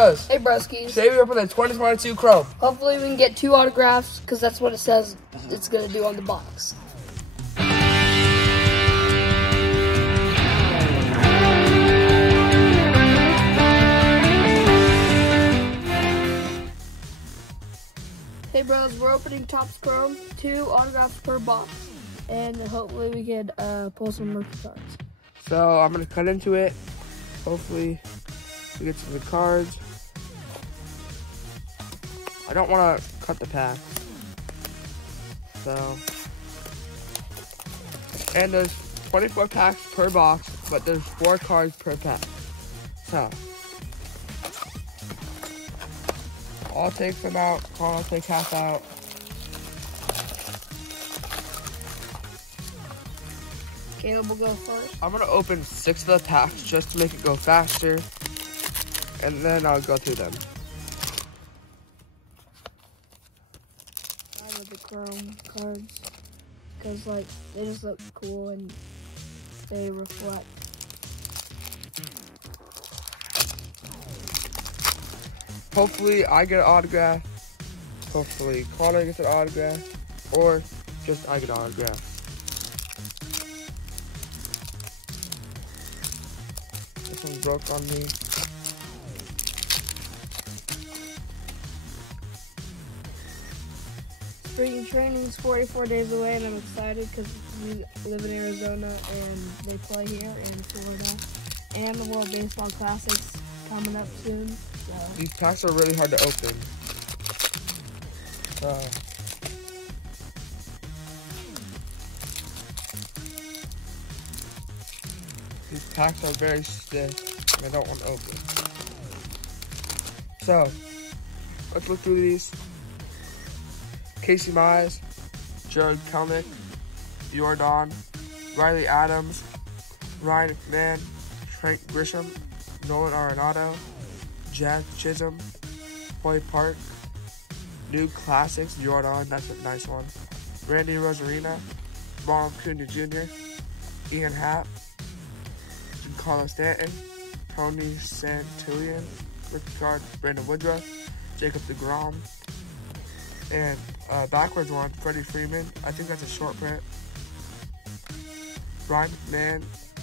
bros. Hey, broskies. Today we open the 2022 Chrome. Hopefully we can get 2 autographs, because that's what it says it's going to do on the box. Hey bros, we're opening Topps Chrome, 2 autographs per box, and hopefully we can pull some rookie cards. So I'm gonna cut into it. Hopefully we get some good cards. I don't want to cut the pack. So, and there's 24 packs per box, but there's 4 cards per pack. So, I'll take some out. I'll take half out. Caleb will go first. I'm gonna open 6 of the packs just to make it go faster, and then I'll go through them. I love the Chrome cards because, like, they just look cool and they reflect. Hopefully I get an autograph. Hopefully Connor gets an autograph, or just I get an autograph. This one broke on me. Spring training is 44 days away, and I'm excited because we live in Arizona and they play here in Florida. And the World Baseball Classic's coming up soon. So. These packs are really hard to open. These packs are very stiff, and I don't want to open. So, let's look through these. Casey Mize, Jared Kelnick, Jordan, Riley Adams, Ryan McMahon, Trent Grisham, Nolan Arenado, Jack Chisholm, Hoy Park, New Classics, Jordan, that's a nice one, Randy Rosarina, Ronald Acuna Jr., Ian Happ, Giancarlo Stanton, Tony Santillan, rookie card, Brandon Woodruff, Jacob deGrom, and backwards one, Freddie Freeman. I think that's a short print. Brian McMahon.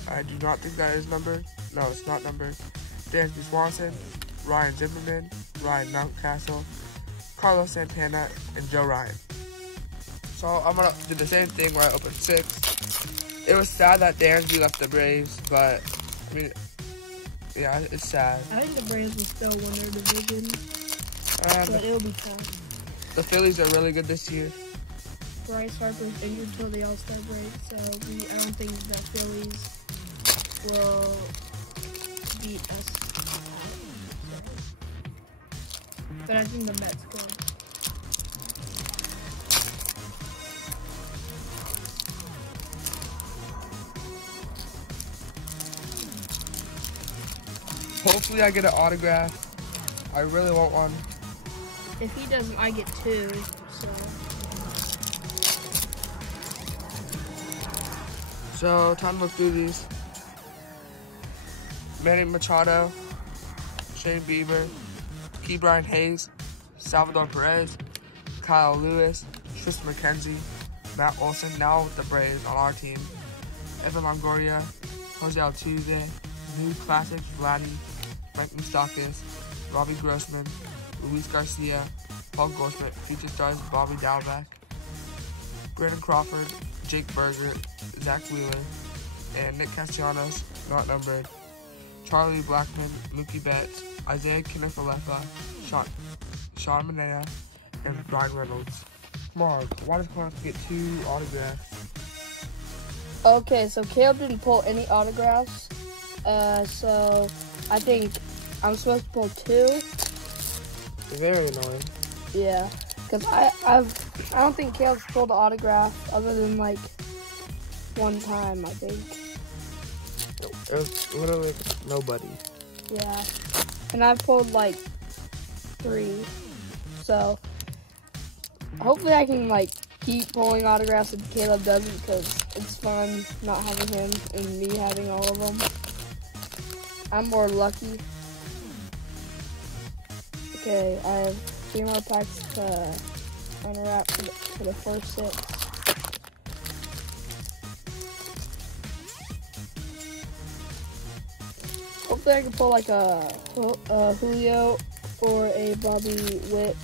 I do not think that is numbered. No, it's not numbered. Dansby Swanson, Ryan Zimmerman, Ryan Mountcastle, Carlos Santana, and Joe Ryan. So I'm gonna do the same thing where I opened 6. It was sad that Dansby left the Braves, but I mean, yeah, it's sad. I think the Braves will still win their division, but it'll be tough. The Phillies are really good this year. Bryce Harper's injured till the All-Star break, so I don't think the Phillies will beat us. But I think the Mets could. Hopefully I get an autograph. I really want one. If he doesn't, I get 2, So, time to look through these. Manny Machado, Shane Bieber, Ke'Bryan Hayes, Salvador Perez, Kyle Lewis, Tristan McKenzie, Matt Olson, now with the Braves on our team, Evan Longoria, Jose Altuve, New Classics, Vladdy, Mike Moustakas, Robbie Grossman, Luis Garcia, Paul Goldschmidt, Future Stars, Bobby Dalbec, Brandon Crawford, Jake Berger, Zach Wheeler, and Nick Castellanos, not numbered, Charlie Blackmon, Mookie Betts, Isaiah Kiner-Falefa, Sean Manaea, and Brian Reynolds. Come on, why does Connor get 2 autographs? Okay, so Caleb didn't pull any autographs, so I think I'm supposed to pull 2. Very annoying. Yeah, because I don't think Caleb's pulled an autograph other than like 1 time, I think. It was literally nobody. Yeah, and I've pulled like 3, so hopefully I can like keep pulling autographs if Caleb doesn't, because it's fun not having him and me having all of them. I'm more lucky. Okay, I have 3 more packs to unwrap for the first 6. Hopefully I can pull like a Julio or a Bobby Witt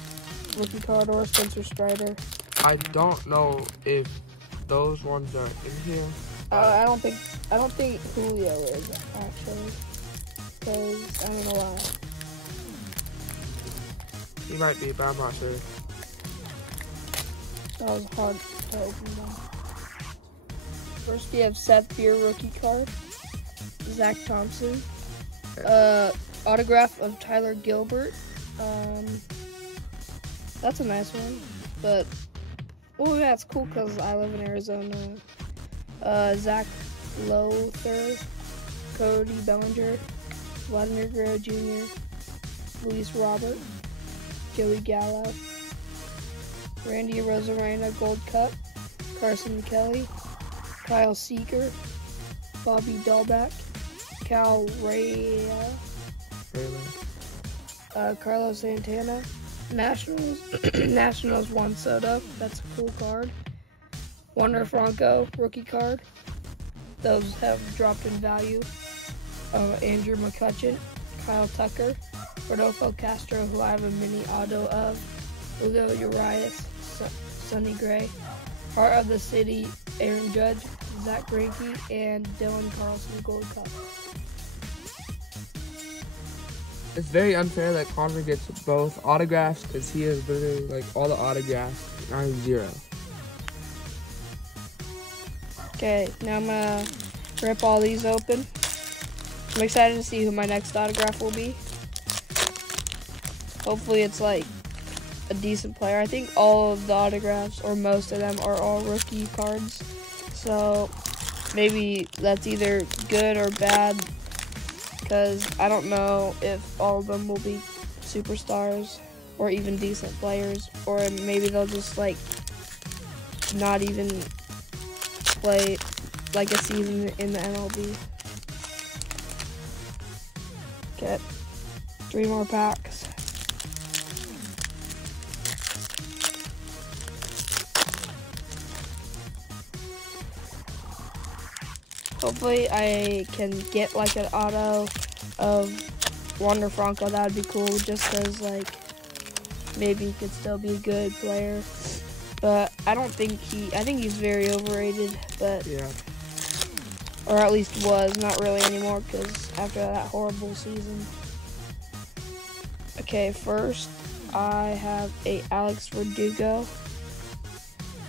rookie card or a Spencer Strider. I don't know if those ones are in here. I don't think Julio is actually, because I don't know why. He might be, but I'm not sure. That was hard to open them. First we have Seth Beer rookie card, Zach Thompson, autograph of Tyler Gilbert. That's a nice one, but oh yeah, it's cool because I live in Arizona. Zach Lothar, Cody Bellinger, Vladimir Guerrero Jr., Luis Robert, Joey Gallo, Randy Rosarena Gold Cup, Carson Kelly, Kyle Seeger, Bobby Dahlbeck, Cal Raya, Carlos Santana, Nationals Juan Soto, that's a cool card. Wander Franco rookie card, those have dropped in value. Andrew McCutchen, Kyle Tucker, Rodolfo Castro, who I have a mini auto of, Julio Urias, Sonny Gray, Heart of the City, Aaron Judge, Zach Greinke, and Dylan Carlson Gold Cup. It's very unfair that Connor gets both autographs because he has literally like all the autographs and I'm 0. Okay, now I'm gonna rip all these open. I'm excited to see who my next autograph will be. Hopefully it's like a decent player. I think all of the autographs, or most of them, are all rookie cards. So maybe that's either good or bad, because I don't know if all of them will be superstars or even decent players, or maybe they'll just like not even play like a season in the MLB. Okay, 3 more packs. Hopefully I can get like an auto of Wander Franco. That would be cool, just because like maybe he could still be a good player. But I think he's very overrated, but Yeah. or at least was, not really anymore, because after that horrible season. Okay, first I have a Alex Verdugo,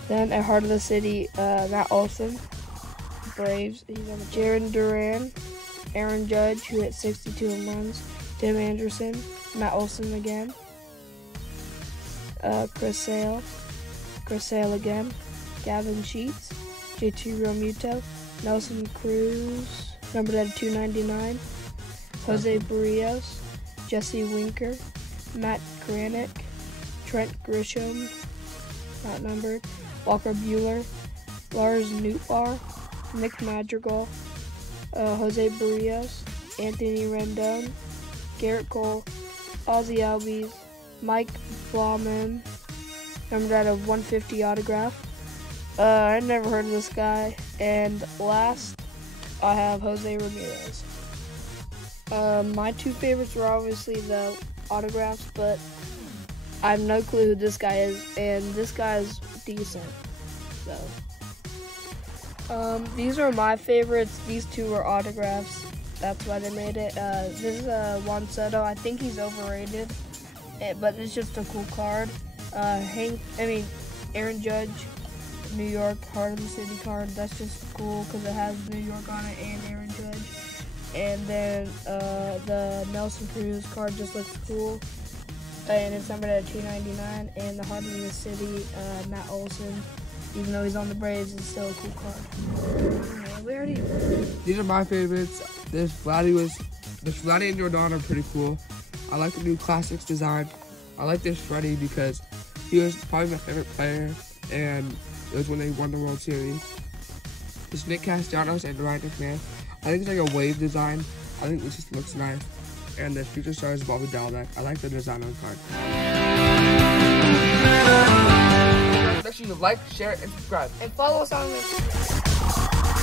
then a Heart of the City, Matt Olson, Braves. He's on the Jaron Duran, Aaron Judge, who hit 62 home runs, Tim Anderson, Matt Olson again, Chris Sale again, Gavin Sheets, JT Realmuto, Nelson Cruz, numbered at 299, Jose Barrios, Jesse Winker, Matt Granick, Trent Grisham, not numbered, Walker Buehler, Lars Nootbaar, Nick Madrigal, Jose Barrios, Anthony Rendon, Garrett Cole, Ozzie Albies, Mike Blauman, numbered out of 150 autograph. I never heard of this guy. And last, I have Jose Ramirez. My 2 favorites were obviously the autographs, but I have no clue who this guy is, and this guy is decent. So, these are my favorites. These 2 were autographs. That's why they made it. This is Juan Soto. I think he's overrated, but it's just a cool card. Aaron Judge, New York, Heart of the City card. That's just cool because it has New York on it and Aaron Judge. And then the Nelson Cruz card just looks cool. And it's numbered at $2.99. And the Heart of the City, Matt Olson, even though he's on the Braves, is still a cool card. These are my favorites. This Vladdy and Jordan are pretty cool. I like the new Classics design. I like this Freddie because he was probably my favorite player, and it was when they won the World Series. This Nick Castellanos and Ryan McMahon. I think it's like a wave design. I think this just looks nice. And the Future Stars Bobby Dalbec. I like the design on the card. Make sure you like, share, and subscribe. And follow us on Instagram.